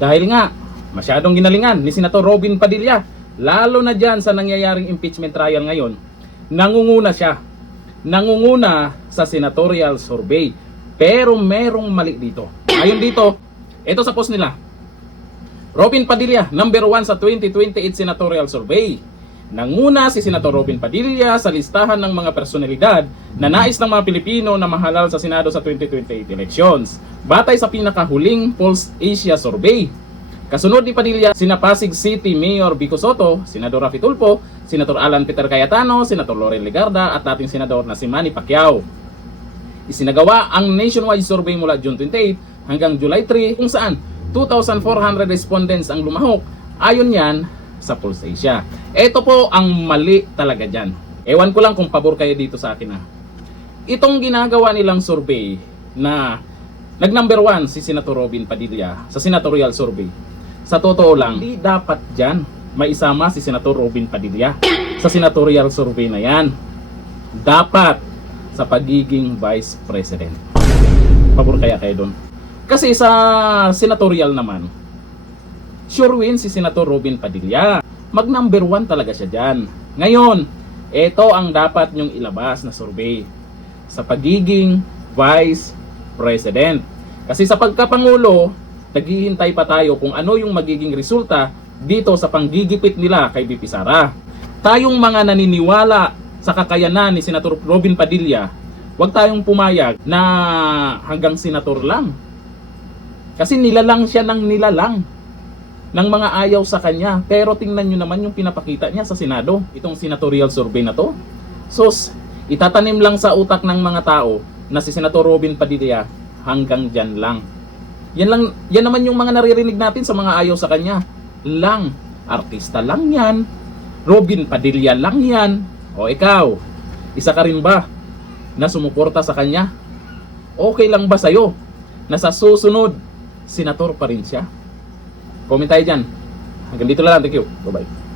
Dahil nga, masyadong ginalingan ni Senator Robin Padilla, lalo na dyan sa nangyayaring impeachment trial ngayon, nangunguna siya. Nangunguna sa senatorial survey. Pero merong mali dito. Ayon dito, ito sa post nila. Robin Padilla, number 1 sa 2028 senatorial survey. Nanguna si Senator Robin Padilla sa listahan ng mga personalidad na nais ng mga Pilipino na mahalal sa Senado sa 2028 elections. Batay sa pinakahuling Pulse Asia survey. Kasunod ni Padilla, sina Pasig City Mayor Vico Soto, Senador Rafi Tulfo, Senator Alan Peter Cayetano, Senator Laurel Legarda at dating Senador na si Manny Pacquiao. Isinagawa ang nationwide survey mula June 28 hanggang July 3 kung saan 2,400 respondents ang lumahok. Ayon yan sa Pulse Asia. Ito po ang mali talaga dyan. Ewan ko lang kung pabor kayo dito sa akin ha. Itong ginagawa nilang survey na nag-number 1 si Senator Robin Padilla sa senatorial survey. Sa totoo lang, hindi dapat dyan maisama si Senator Robin Padilla sa senatorial survey na yan. Dapat sa pagiging Vice President. Pabor kaya kayo doon? Kasi sa senatorial naman, sure win si Senator Robin Padilla. Mag-number 1 talaga siya dyan. Ngayon, ito ang dapat nyong ilabas na survey sa pagiging Vice President. Kasi sa pagkapangulo, naghihintay pa tayo kung ano yung magiging resulta dito sa panggigipit nila kay BP Sara. Tayong mga naniniwala sa kakayanan ni Senator Robin Padilla, huwag tayong pumayag na hanggang senator lang. Kasi nilalang siya ng nilalang ng mga ayaw sa kanya. Pero tingnan nyo naman yung pinapakita niya sa Senado, itong senatorial survey na to. Sus, itatanim lang sa utak ng mga tao na si Senator Robin Padilla hanggang dyan lang. Yan naman yung mga naririnig natin sa mga ayaw sa kanya. Lang, artista lang yan, Robin Padilla lang yan. O ikaw, isa ka rin ba na sumuporta sa kanya? Okay lang ba sa'yo na sa susunod, senator pa rin siya? Comment tayo dyan. Hanggang dito lang. Thank you. Bye-bye.